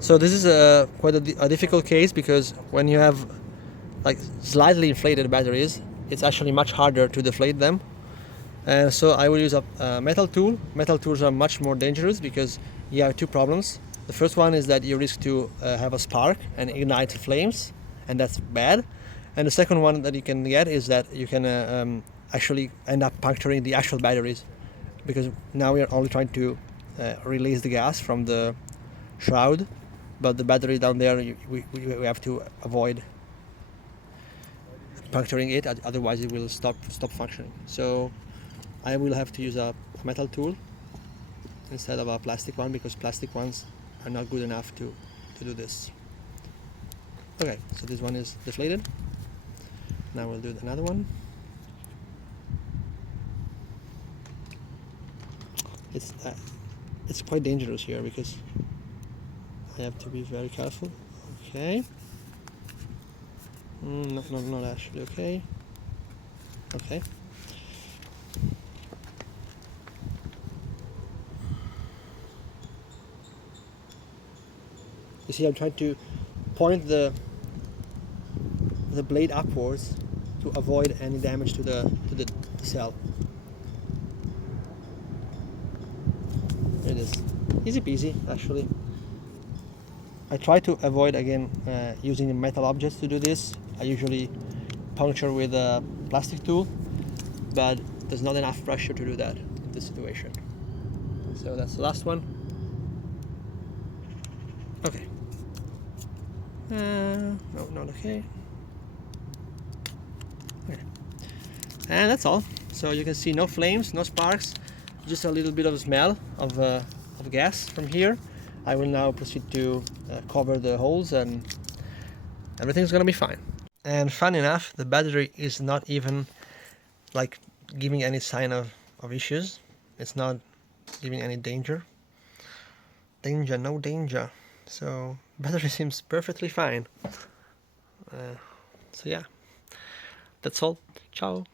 So this is quite a difficult case, because when you have like slightly inflated batteries, it's actually much harder to deflate them. And so I will use a metal tool. Metal tools are much more dangerous because you have two problems. The first one is that you risk to have a spark and ignite flames, and that's bad. And the second one that you can get is that you can actually end up puncturing the actual batteries, because now we are only trying to release the gas from the shroud, but the battery down there, we have to avoid puncturing it, otherwise it will stop functioning. So I will have to use a metal tool instead of a plastic one, because plastic ones are not good enough to do this. Okay, so this one is deflated. Now we'll do another one. It's quite dangerous here because I have to be very careful. Okay. Not actually. Okay. Okay. You see, I'm trying to point the blade upwards to avoid any damage to the cell. There it is. Easy peasy, actually. I try to avoid again using metal objects to do this. I usually puncture with a plastic tool, but there's not enough pressure to do that in this situation. So that's the last one. Okay. No, not okay. Okay. And that's all. So you can see no flames, no sparks, just a little bit of smell of gas from here. I will now proceed to cover the holes, and everything's gonna be fine. And fun enough, the battery is not even like giving any sign of issues. It's not giving any danger. Danger, no danger. So battery seems perfectly fine. So yeah, that's all. Ciao.